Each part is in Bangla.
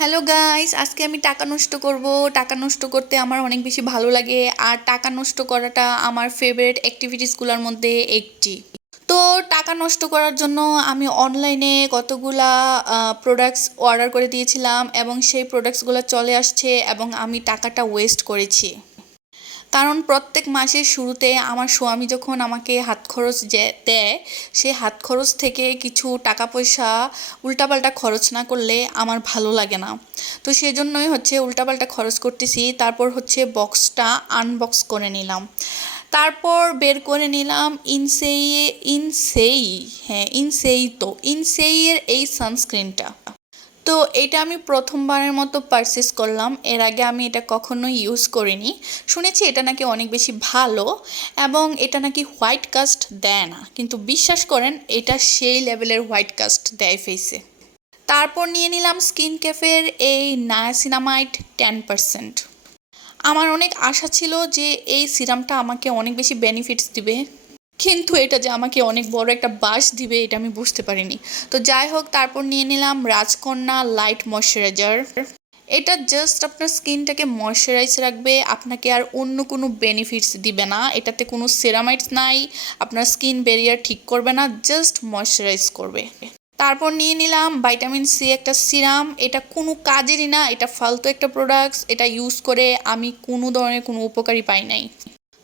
হ্যালো গাইস, আজকে আমি টাকা নষ্ট করব। টাকা নষ্ট করতে আমার অনেক বেশি ভালো লাগে, আর টাকা নষ্ট করাটা আমার ফেভারিট অ্যাক্টিভিটিসগুলোর মধ্যে একটি। তো টাকা নষ্ট করার জন্য আমি অনলাইনে কতগুলা প্রোডাক্টস অর্ডার করে দিয়েছিলাম এবং সেই প্রোডাক্টসগুলো চলে আসছে এবং আমি টাকাটা ওয়েস্ট করেছি। কারণ প্রত্যেক মাসের শুরুতে আমার স্বামী যখন আমাকে হাত খরচ দেয়, সেই হাত খরচ থেকে কিছু টাকা পয়সা উল্টাপাল্টা খরচ না করলে আমার ভালো লাগে না। তো সেজন্যই উল্টাপাল্টা খরচ করতেছি। তারপর বক্সটা আনবক্স করে নিলাম। তারপর বের করে নিলাম ইনসেই এর এই সানস্ক্রিনটা। তো এটা আমি প্রথমবারের মতো পারচেস করলাম। এর আগে আমি এটা কখনো ইউজ করিনি। শুনেছি এটা নাকি অনেক বেশি ভালো এবং এটা নাকি হোয়াইট কাস্ট দেয় না, কিন্তু বিশ্বাস করেন এটা সেই লেভেলের হোয়াইট কাস্ট দেয় ফেসে। তারপর নিয়ে নিলাম স্কিন ক্যাফের এই নায়াসিনামাইড 10%। আমার অনেক আশা ছিল যে এই সিরামটা আমাকে অনেক বেশি বেনিফিটস দিবে, কিন্তু এটা যে আমাকে অনেক বড় একটা বাস দিবে এটা আমি বুঝতে পারিনি। তো যাই হোক, তারপর নিয়ে নিলাম রাজকন্যা লাইট ময়শ্চারাইজার। এটা জাস্ট আপনার স্কিনটাকে ময়শ্চারাইজ রাখবে, আপনাকে আর অন্য কোনো বেনিফিটস দিবে না। এটাতে কোনো সেরামাইডস নাই, আপনার স্কিন ব্যারিয়ার ঠিক করবে না, জাস্ট ময়শ্চারাইজ করবে। তারপর নিয়ে নিলাম ভাইটামিন সি একটা সিরাম। এটা কোনো কাজেরই না, এটা ফালতু একটা প্রোডাক্টস। এটা ইউজ করে আমি কোনো ধরনের কোনো উপকারই পাই নাই।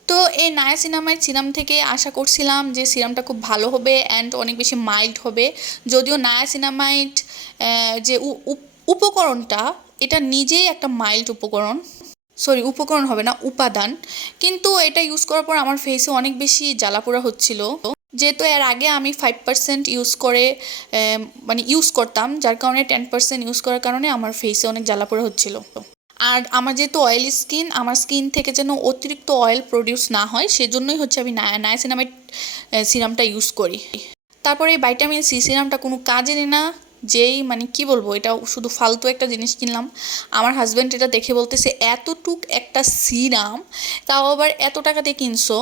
তো এই নায়াসিনামাইড সিরাম থেকে আশা করছিলাম যে সিরামটা খুব ভালো হবে অ্যান্ড অনেক বেশি মাইল্ড হবে। যদিও নায়াসিনামাইড যে উপকরণটা, এটা নিজেই একটা মাইল্ড উপকরণ, সরি উপকরণ হবে না, উপাদান। কিন্তু এটা ইউজ করার পর আমার ফেসে অনেক বেশি জ্বালাপোড়া হচ্ছিল। যেহেতু এর আগে আমি 5% ইউজ করে মানে ইউজ করতাম, যার কারণে 10% ইউজ করার কারণে আমার ফেসে অনেক জ্বালাপোড়া হচ্ছিল। আর আমার যেহেতু অয়েলি স্কিন, আমার স্কিন থেকে যেন অতিরিক্ত অয়েল প্রডিউস না হয়, সেজন্যই আমি নায়াসিনামাইড সিরামটা ইউজ করি। তারপরে এই ভাইটামিন সি সিরামটা কোনো কাজেরই না। যেই মানে কি বলবো, এটা শুধু ফালতু একটা জিনিস কিনলাম। আমার হাজব্যান্ড এটা দেখে বলতেছে এতটুক একটা সিরাম, তাও আবার এত টাকা দিয়ে কিনছো।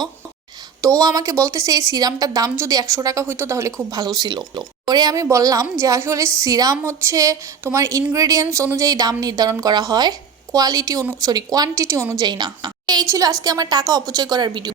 তো ও আমাকে বলতেছে এই সিরামটার দাম যদি 100 টাকা হইতো তাহলে খুব ভালো ছিল। পরে আমি বললাম যে আসলে সিরাম তোমার ইনগ্রেডিয়েন্টস অনুযায়ী দাম নির্ধারণ করা হয়, কোয়ান্টিটি অনুযায়ী না। এই ছিল আজকে আমার টাকা অপচয় করার ভিডিও।